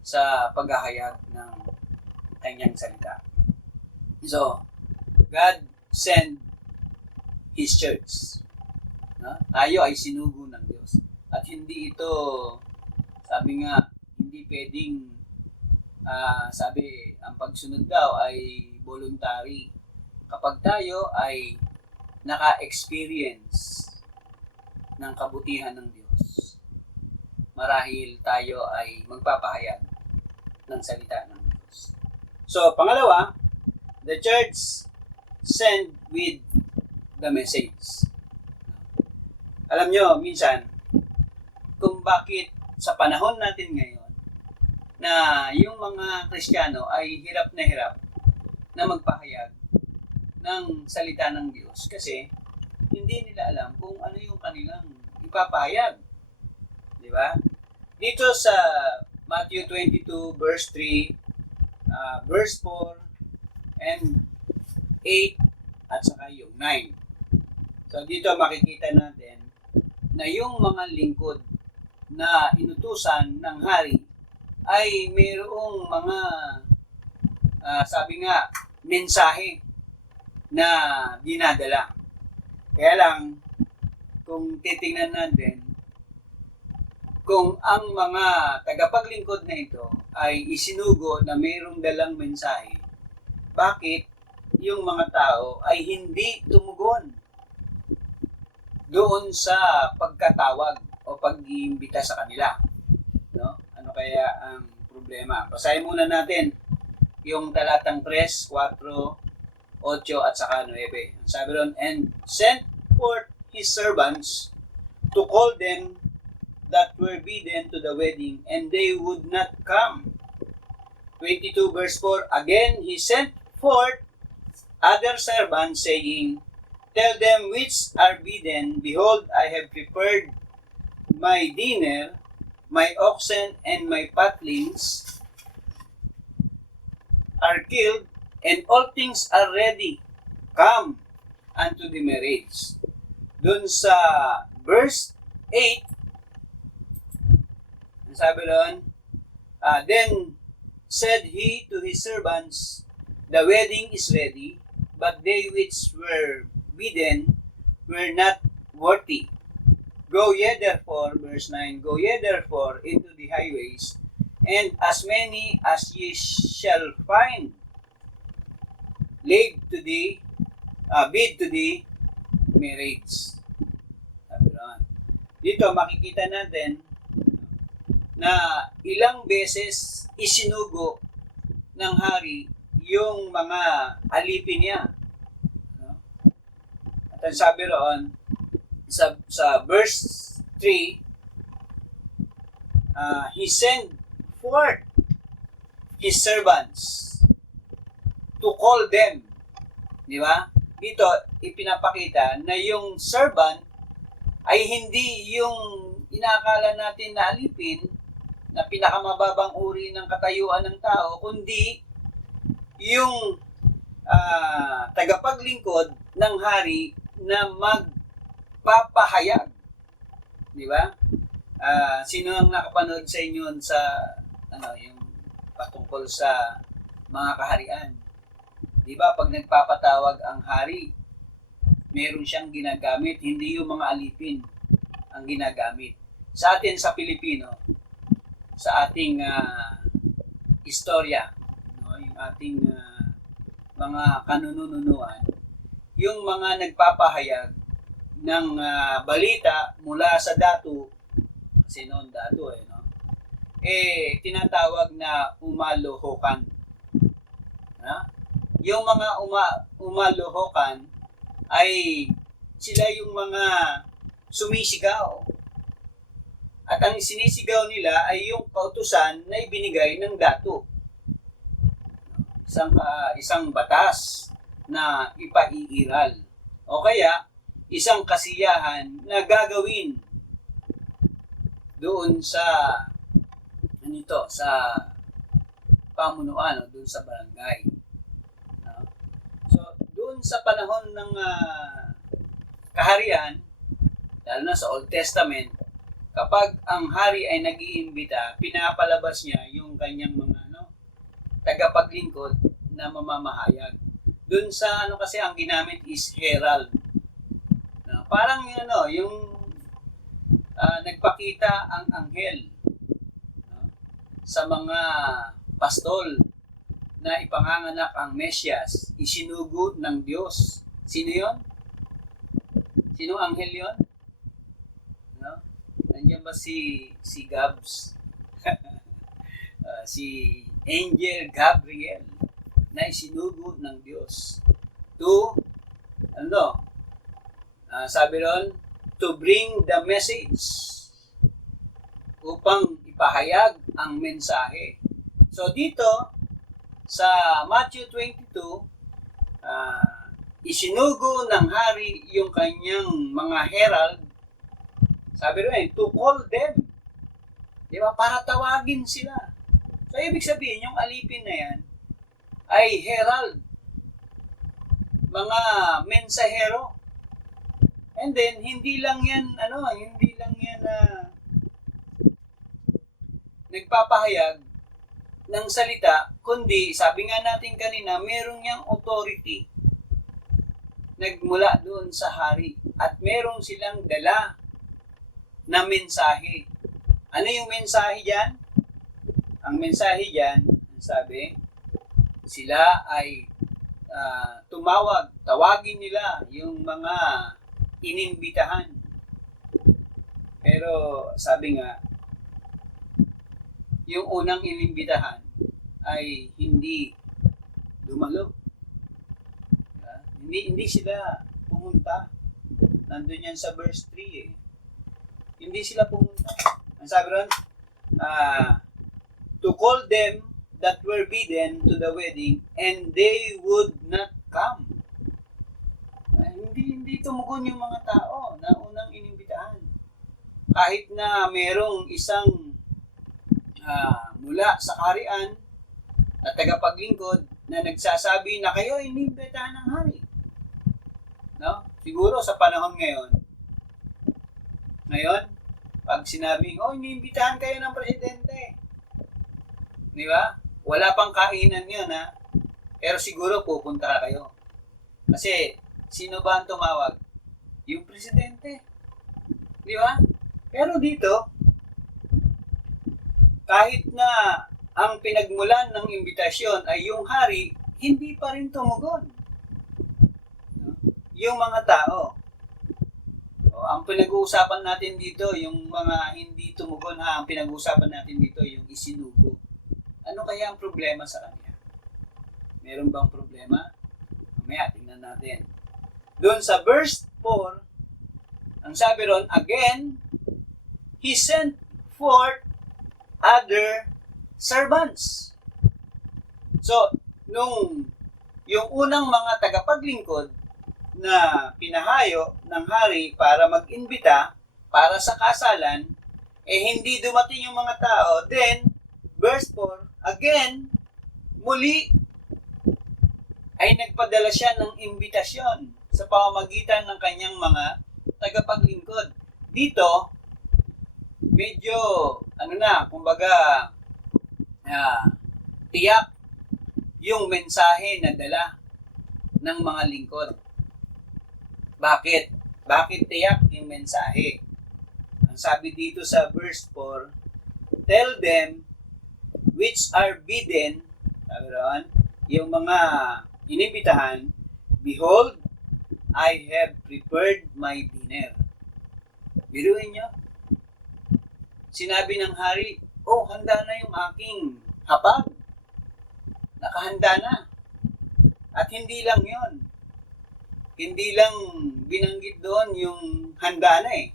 sa paghahayag ng kanyang salita. So, God sent His church. No? Tayo ay sinugo ng Diyos. At hindi ito, sabi nga, hindi pwedeng, sabi, ang pagsunod daw ay voluntary. Kapag tayo ay naka-experience ng kabutihan ng Diyos, marahil tayo ay magpapahayag ng salita ng Diyos. So, pangalawa, the church send with the message. Alam nyo, minsan, kung bakit sa panahon natin ngayon, na yung mga Kristiyano ay hirap na magpahayag ng salita ng Diyos kasi hindi nila alam kung ano yung kanilang ipapahayag. Di ba? Dito sa Matthew 22 verse 3, verse 4, and 8, at saka yung 9. So dito makikita natin na yung mga lingkod na inutusan ng hari ay mayroong mga, sabi nga, mensahe na dinadala. Kaya lang, kung titingnan natin, kung ang mga tagapaglingkod na ito ay isinugo na mayroong dalang mensahe, bakit yung mga tao ay hindi tumugon doon sa pagkatawag o pag-iimbita sa kanila? No? Ano kaya ang problema? Basahin muna natin yung talatang 3, 4, 8 at saka 9. Sabi ron, and sent forth his servants to call them that were bidden to the wedding, and they would not come. 22 verse 4, again he sent forth other servants, saying, tell them which are bidden, behold, I have prepared my dinner, my oxen and my fatlings are killed, and all things are ready. Come unto the marriage. Dun sa verse 8, sabi ron, then said he to his servants, the wedding is ready, but they which were bidden were not worthy. Go ye therefore, verse 9, go ye therefore into the highways, and as many as ye shall find, bid to the marriage. Sabi ron. Dito makikita natin na ilang beses isinugo ng hari yung mga alipin niya. No? At ang sabi roon, sa verse 3, he sent forth his servants to call them. Di ba? Dito, ipinapakita na yung servant ay hindi yung inaakala natin na alipin, na pinakamababang uri ng katayuan ng tao, kundi yung tagapaglingkod ng hari na magpapahayag. Di ba? Sino ang nakapanood sa inyo sa yung patungkol sa mga kaharian? Di ba pag nagpapatawag ang hari, meron siyang ginagamit, hindi yung mga alipin ang ginagamit. Sa atin sa Pilipino, sa ating istorya, no, yung ating mga kanununuan, yung mga nagpapahayag ng balita mula sa datu, kasi noon datu no? Tinatawag na umalohokan. Yung mga umalohokan ay sila yung mga sumisigaw. At ang sinisigaw nila ay yung kautusan na ibinigay ng datu. Isang batas na ipaiiral. O kaya, isang kasiyahan na gagawin doon sa sa pamunuan, doon sa barangay. No? So, doon sa panahon ng kaharian, lalo na sa Old Testament, kapag ang hari ay nag-iimbita, pinapalabas niya yung kanyang mga tagapaglingkod na mamamahayag. Doon sa kasi ang ginamit is herald. No? Parang yung nagpakita ang anghel, no? Sa mga pastol na ipanganganak ang Mesyas, isinugo ng Diyos. Sino yon? Sino anghel yon? No? Nandiyan ba si Gabs? Si Angel Gabriel na isinugo ng Diyos to sabi ron, to bring the message, upang ipahayag ang mensahe. So dito sa Matthew 22, isinugo ng hari yung kanyang mga herald, sabi ron, to call them, di ba, para tawagin sila. So, ibig sabihin, yung alipin na yan ay herald, mga mensahero. And then, hindi lang yan nagpapahayag ng salita, kundi, sabi nga natin kanina, meron niyang authority nagmula doon sa hari. At meron silang dala na mensahe. Ano yung mensahe dyan? Ang mensahe dyan, sabi, sila ay tawagin nila yung mga inimbitahan. Pero sabi nga, yung unang inimbitahan ay hindi dumalo. Hindi sila pumunta. Nandun yan sa verse 3 eh. Hindi sila pumunta. Ang sabi ron, to call them that were bidden to the wedding, and they would not come. Hindi tumugon yung mga tao na unang inimbitahan. Kahit na merong isang mula sa kaharian at tagapaglingkod na nagsasabi na kayo inimbitahan ng hari. No? Siguro sa panahon ngayon, pag sinabing, inimbitahan kayo ng presidente. Di ba? Wala pang kainan yun, ha? Pero siguro pupunta kayo. Kasi, sino ba ang tumawag? Yung presidente. Di ba? Pero dito, kahit na ang pinagmulan ng imbitasyon ay yung hari, hindi pa rin tumugon. Yung mga tao. Ang pinag-uusapan natin dito, yung mga hindi tumugon, ang pinag-uusapan natin dito, yung isinugo. Ano kaya ang problema sa kanya? Meron bang problema? Mamaya, tingnan natin. Doon sa verse 4, ang sabi ron, again, he sent forth other servants. So, yung unang mga tagapaglingkod na pinahayo ng hari para mag-imbita para sa kasalan, hindi dumating yung mga tao. Then, verse 4, again, muli ay nagpadala siya ng imbitasyon sa pamamagitan ng kanyang mga tagapaglingkod. Dito, medyo, kumbaga, tiyak yung mensahe na dala ng mga lingkod. Bakit? Bakit tiyak yung mensahe? Ang sabi dito sa verse 4, tell them which are bidden, yung mga inibitahan, behold, I have prepared my dinner. Biruin nyo. Sinabi ng hari, handa na yung aking hapag. Nakahanda na. At hindi lang yon. Hindi lang binanggit doon yung handa na eh.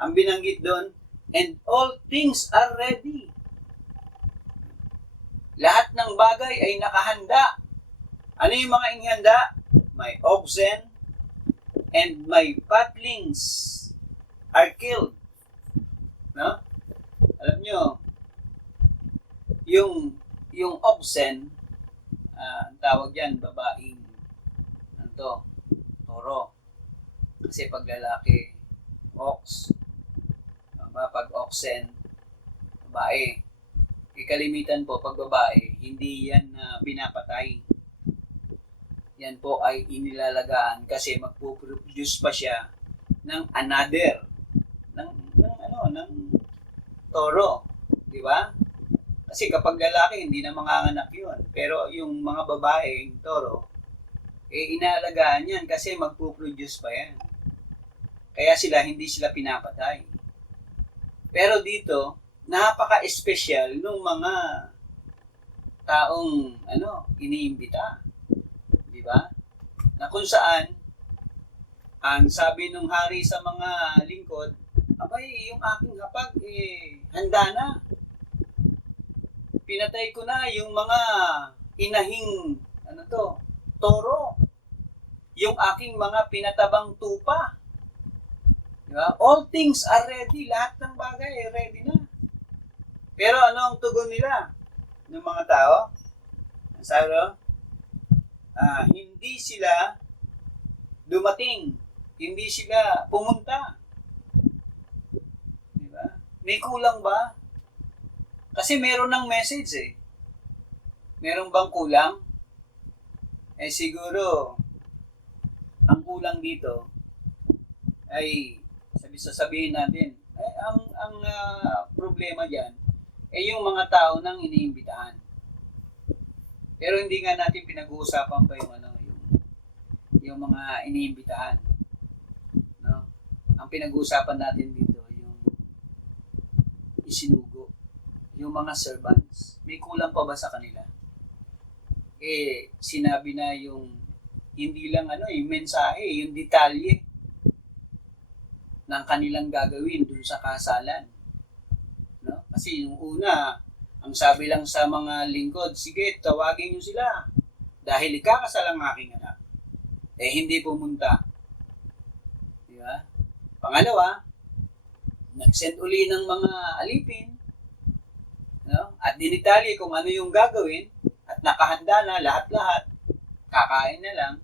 Ang binanggit doon, and all things are ready. Lahat ng bagay ay nakahanda. Ano yung mga inihanda? My oxen and my fatlings are killed. No? Alam nyo, yung oxen, ang tawag yan, babaeng, ano to, toro. Kasi pag lalaki, ox. Pag oxen, babae. Kalimitan po, pag babae, hindi yan pinapatay. Yan po ay inilalagaan kasi magpo-produce pa siya ng another, ng toro. Di ba? Kasi kapag lalaki, hindi na manganganak yun. Pero yung mga babaeng toro, inaalagaan yan kasi magpo-produce pa yan. Kaya hindi sila pinapatay. Pero dito, napaka-espesyal ng mga taong iniimbita. Di ba? Na kung saan, ang sabi nung hari sa mga lingkod, abay, yung aking hapag, handa na. Pinatay ko na yung mga inahing, toro. Yung aking mga pinatabang tupa. Diba? All things are ready. Lahat ng bagay ready na. Pero ano ang tugon nila ng mga tao? Sabi hindi sila dumating. Hindi sila pumunta. Diba? May kulang ba? Kasi meron ng message eh. Meron bang kulang? Siguro, ang kulang dito ay sabihin natin, ang problema diyan yung mga tao nang iniimbitahan. Pero hindi nga natin pinag-uusapan pa yung mga iniimbitahan. No? Ang pinag-uusapan natin dito yung isinugo, yung mga servants. May kulang pa ba sa kanila? Sinabi na yung hindi lang yung mensahe, yung detalye ng kanilang gagawin dun sa kasalan. No? Kasi yung una, ang sabi lang sa mga lingkod, sige, tawagin nyo sila. Dahil ikakasal ang aking anak. Hindi pumunta. Di ba? Pangalawa, nag-send uli ng mga alipin. No? At dinitali kung ano yung gagawin. At nakahanda na lahat-lahat. Kakain na lang.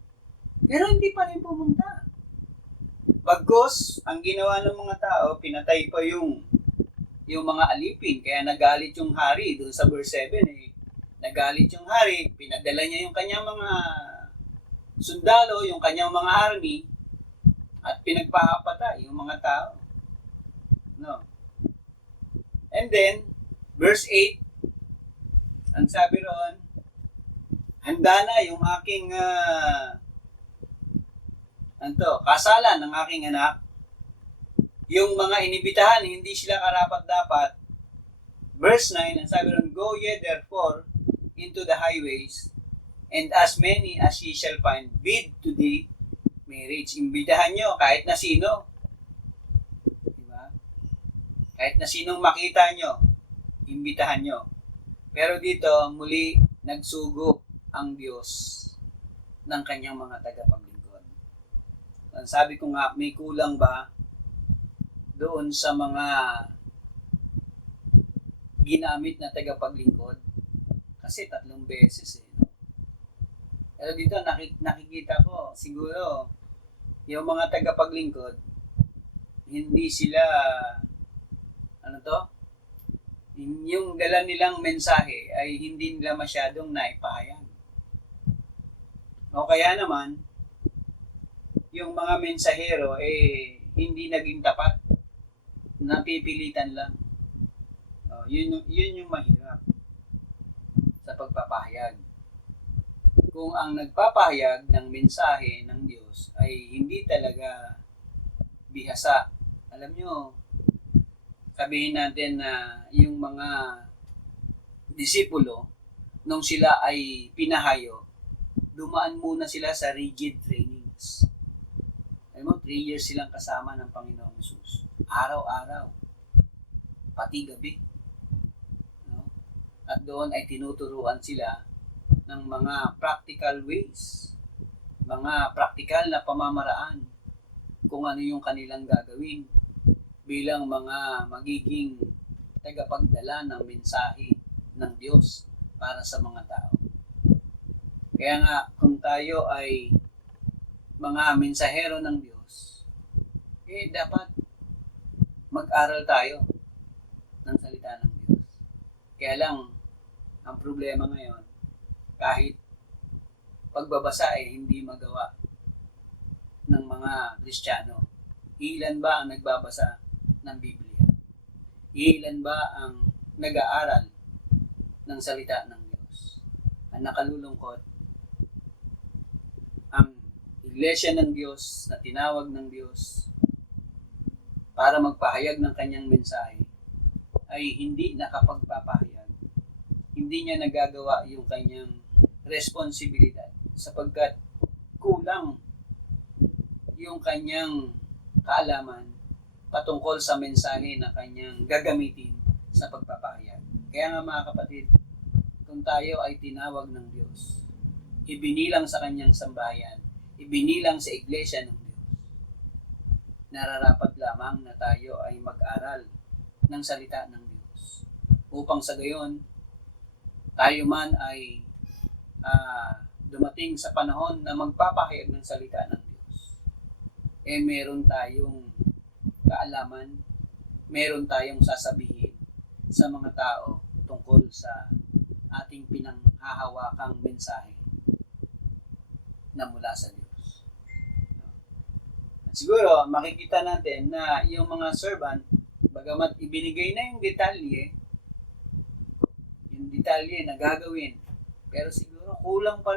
Pero hindi pa rin pumunta. Bagkos, ang ginawa ng mga tao, pinatay pa yung mga alipin. Kaya nagalit yung hari, doon sa verse 7 nagalit yung hari, pinadala niya yung kanyang mga sundalo, yung kanyang mga army, at pinagpapatay yung mga tao. No? And then, verse 8, ang sabi roon, handa na yung aking kasalan ng aking anak. Yung mga inibitahan, hindi sila karapat-dapat. Verse 9, ang sabi ron, go ye therefore into the highways, and as many as ye shall find, bid to the marriage. Imbitahan nyo kahit na sino. Diba? Kahit na sinong makita nyo, imbitahan nyo. Pero dito, muli, nagsugo ang Diyos ng kanyang mga tagapaglingkod. Sabi ko nga, may kulang ba doon sa mga ginamit na tagapaglingkod? Kasi 3 beses Pero dito nakikita ko, siguro, yung mga tagapaglingkod, hindi sila, yung dala nilang mensahe ay hindi nila masyadong naipahayag. O kaya naman, yung mga mensahero hindi naging tapat. Napipilitan lang. Yun yung mahirap sa pagpapahayag. Kung ang nagpapahayag ng mensahe ng Diyos ay hindi talaga bihasa. Alam nyo, sabihin natin na yung mga disipulo, nung sila ay pinahayo, dumaan muna sila sa rigid trainings. Alam mo, 3 years silang kasama ng Panginoong Hesus. Araw-araw. Pati gabi. No? At doon ay tinuturuan sila ng mga practical ways. Mga practical na pamamaraan kung ano yung kanilang gagawin bilang mga magiging tagapagdala ng mensahe ng Diyos para sa mga tao. Kaya nga, kung tayo ay mga mensahero ng Diyos, dapat mag-aral tayo ng salita ng Diyos. Kaya lang, ang problema ngayon, kahit pagbabasa hindi magawa ng mga Kristiyano. Ilan ba ang nagbabasa ng Biblia? Ilan ba ang nag-aaral ng salita ng Diyos? Ang nakalulungkot, ang Iglesia ng Diyos na tinawag ng Diyos para magpahayag ng kanyang mensahe ay hindi nakapagpapahayag. Hindi niya nagagawa yung kanyang responsibilidad sapagkat kulang yung kanyang kaalaman patungkol sa mensahe na kanyang gagamitin sa pagpapahayag. Kaya nga mga kapatid, kung tayo ay tinawag ng Diyos, ibinilang sa kanyang sambahayan, ibinilang sa iglesia ng Diyos, nararapat lamang na tayo ay mag-aral ng salita ng Diyos upang sa gayon tayo man ay dumating sa panahon na magpapahayag ng salita ng Diyos, meron tayong kaalaman, meron tayong sasabihin sa mga tao tungkol sa ating pinanghahawakang mensahe na mula sa Diyos. At siguro, makikita natin na yung mga servant, bagamat ibinigay na yung detalye na gagawin, pero siguro kulang pa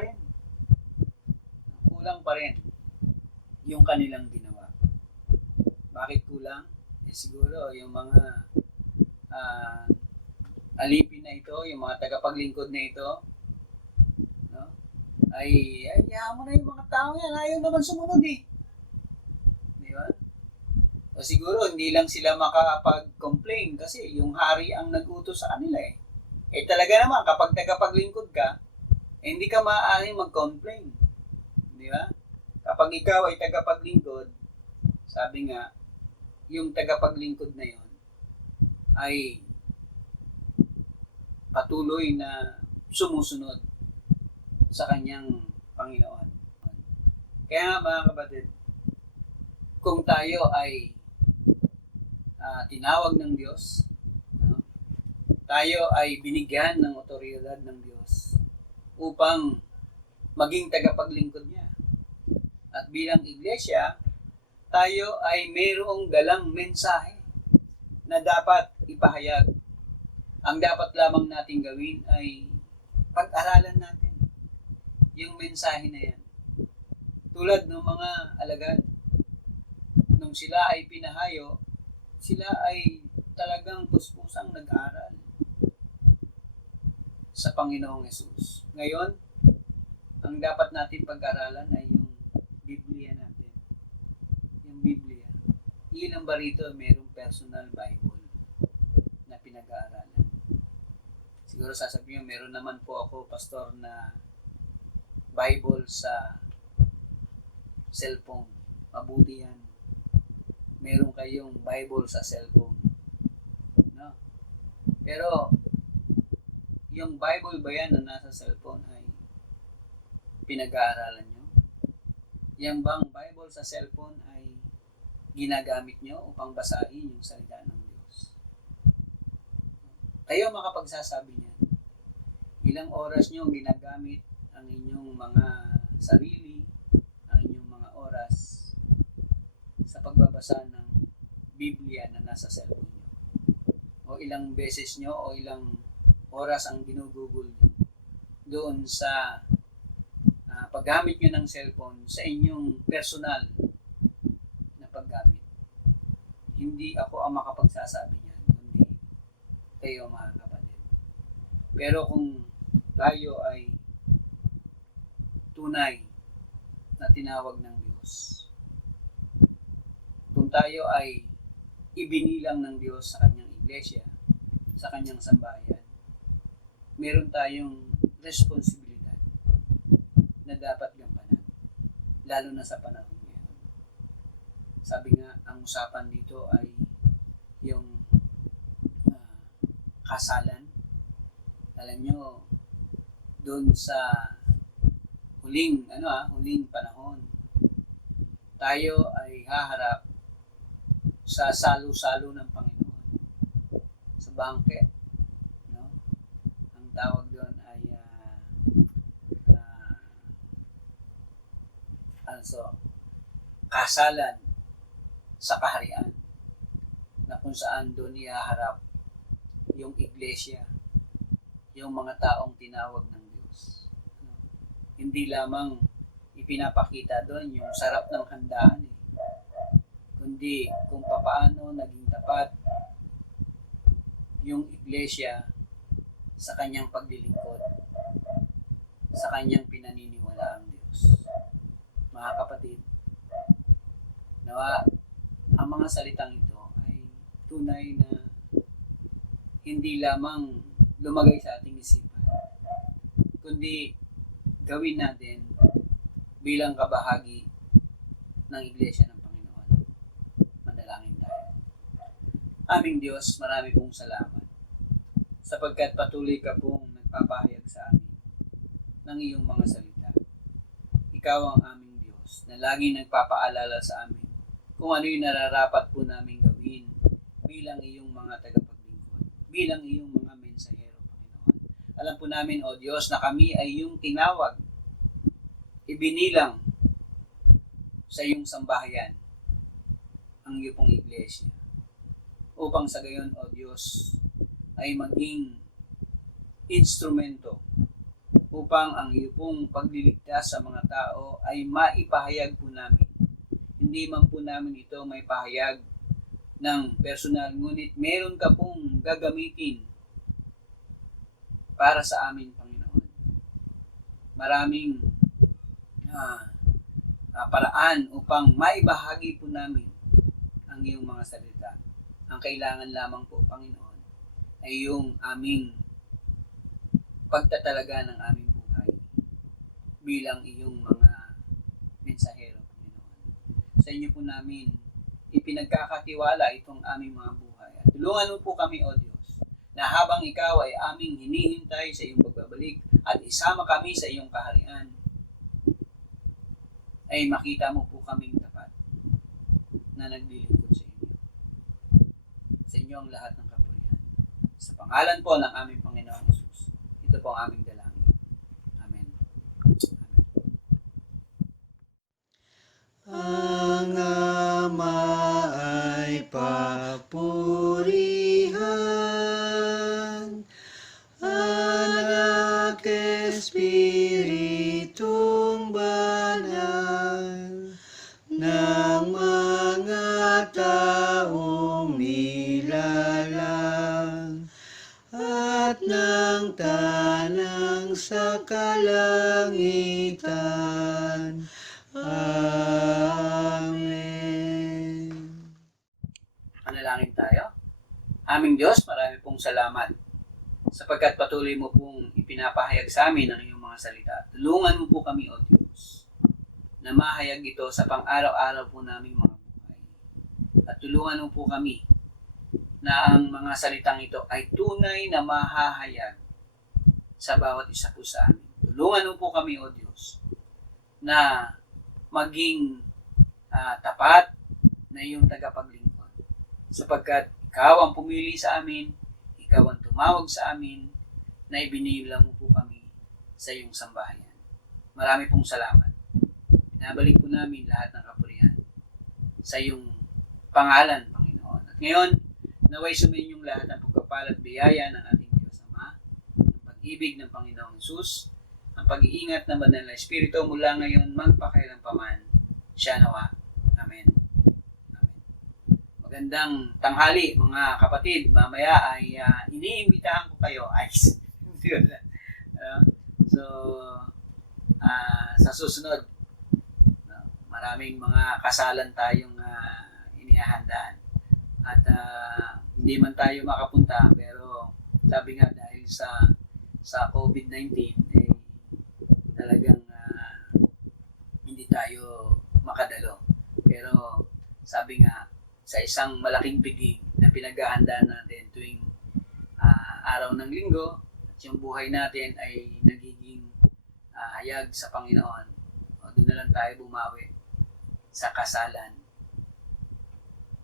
rin yung kanilang ginawa. Bakit kulang? Siguro yung mga alipin na ito, yung mga tagapaglingkod na ito, no? Ay hayaan mo na yung mga tao yan, ayaw naman sumunod eh. Di ba? O siguro hindi lang sila makapag-complain kasi yung hari ang nag-utos sa kanila eh. Talaga naman kapag tagapaglingkod ka, hindi ka maaaring mag-complain. Di ba? Kapag ikaw ay tagapaglingkod, sabi nga, yung tagapaglingkod na yon ay patuloy na sumusunod sa kanyang Panginoon. Kaya nga mga kapatid, kung tayo ay tinawag ng Diyos, no? Tayo ay binigyan ng otoridad ng Diyos upang maging tagapaglingkod niya. At bilang iglesia, tayo ay mayroong dalang mensahe na dapat ipahayag. Ang dapat lamang nating gawin ay pag-aralan natin yung mensahe na yan. Tulad ng mga alagad, nung sila ay pinahayo, sila ay talagang puspusang nag-aral sa Panginoong Hesus. Ngayon, ang dapat natin pag-aralan ay yung Biblia natin. Yung Biblia. Ilan ba rito mayroong personal Bible na pinag-aaralan? Siguro sasabihin, meron naman po ako, pastor, na Bible sa cellphone. Mabuti yan. Meron kayong Bible sa cellphone. No? Pero, yung Bible ba yan na nasa cellphone ay pinag-aaralan nyo? Yang bang Bible sa cellphone ay ginagamit nyo upang basahin yung salita ng Diyos? Kayo makapagsasabi niyan. Ilang oras nyo ginagamit ang inyong mga sarili, ang inyong mga oras sa pagbabasa ng Biblia na nasa cellphone nyo? O ilang beses nyo o ilang oras ang ginugugol nyo doon sa paggamit nyo ng cellphone sa inyong personal na paggamit? Hindi ako ang makapagsasabi niyan, kundi kayo mga kapatid. Pero kung tayo ay tunay na tinawag ng Diyos, kung tayo ay ibinilang ng Diyos sa kanyang iglesia, sa kanyang sambahayan, meron tayong responsibilidad na dapat gampanan, lalo na sa panahon ngayon. Sabi nga, ang usapan dito ay yung kasalan. Alam nyo, doon sa huling panahon, tayo ay haharap sa salo-salo ng Panginoon. Sa bangke, no? Ang tawag doon ay kasalan sa kaharian, na kung saan doon ihaharap yung iglesia, yung mga taong tinawag ng Diyos. Hindi lamang ipinapakita doon yung sarap ng handaan, kundi kung papaano naging tapat yung iglesia sa kanyang paglilingkod, sa kanyang pinaniniwalaang Diyos. Mga kapatid, nawa ang mga salitang ito ay tunay na hindi lamang lumagay sa ating isipan, kundi gawin natin bilang kabahagi ng Iglesia ng Panginoon. Manalangin tayo. Aming Diyos, marami pong salamat sapagkat patuloy ka pong nagpapahayag sa amin ng iyong mga salita. Ikaw ang aming Diyos na laging nagpapaalala sa amin kung ano yung nararapat po namin gawin bilang iyong mga tagapaglingkod, bilang iyong mga mensahero. Alam po namin, O Diyos, na kami ay iyong tinawag, ibinilang sa iyong sambahayan, ang iyong pong iglesia, upang sa gayon, O Diyos, ay maging instrumento upang ang iyong pong pagliligtas sa mga tao ay maipahayag po namin. Hindi man po namin ito may pahayag ng personal, ngunit meron ka pong gagamitin para sa amin, Panginoon. Maraming paraan upang maibahagi po namin ang iyong mga salita. Ang kailangan lamang po, Panginoon, ay yung aming pagtatalaga ng aming buhay bilang iyong mga mensahero, Panginoon. Sa inyo po namin ipinagkakatiwala itong aming mga buhay. At tulungan mo po kami, O Diyos, na habang ikaw ay aming hinihintay sa iyong pagbabalik at isama kami sa iyong kaharian, ay makita mo po kaming tapat na naglilingkod sa inyo. Sa inyo ang lahat ng kapurihan. Sa pangalan po ng aming Panginoon Jesus, ito po ang aming dalangin. Amen. Ang Ama ay papurihan, Anak, Espiritong Banal, ng mga taong nilalang, at ng tanang sa kalangitan. Amen. Panalangin tayo. Aming Diyos, marami pong salamat sapagkat patuloy mo pong ipinapahayag sa amin ang iyong mga salita. Tulungan mo po kami, O Diyos, na mahayag ito sa pang-araw-araw po naming mga buhay. At tulungan mo po kami na ang mga salitang ito ay tunay na mahahayag sa bawat isa po sa amin. Tulungan mo po kami, O Diyos, na maging tapat na iyong tagapaglingkod. Sapagkat ikaw ang pumili sa amin, ikaw ang tumawag sa amin, na ibinilang mo po kami sa iyong sambahayan. Marami pong salamat. Pinabalik po namin lahat ng kapurihan sa iyong pangalan, Panginoon. At ngayon, naway sumayin yung lahat ng pagpapala at biyaya ng ating Diyos Ama, ang pag-ibig ng Panginoong Hesus, ang pag-iingat ng Banal na Espiritu mula ngayon magpakailanpaman. Siya nawa. Amen. Amen. Magandang tanghali, mga kapatid. Mamaya ay iniimbitahan ko kayo. Sa susunod, maraming mga kasalan tayong inihahandaan. At hindi man tayo makapunta, pero sabi nga dahil sa COVID-19, talagang hindi tayo makadalo. Pero sabi nga, sa isang malaking piging na pinaghahandaan natin tuwing araw ng linggo at yung buhay natin ay nagiging hayag sa Panginoon. Doon na lang tayo bumawi sa kasalan,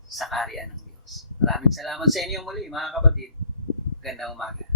sa kaharian ng Diyos. Maraming salamat sa inyo muli, mga kapatid. Gandang umaga.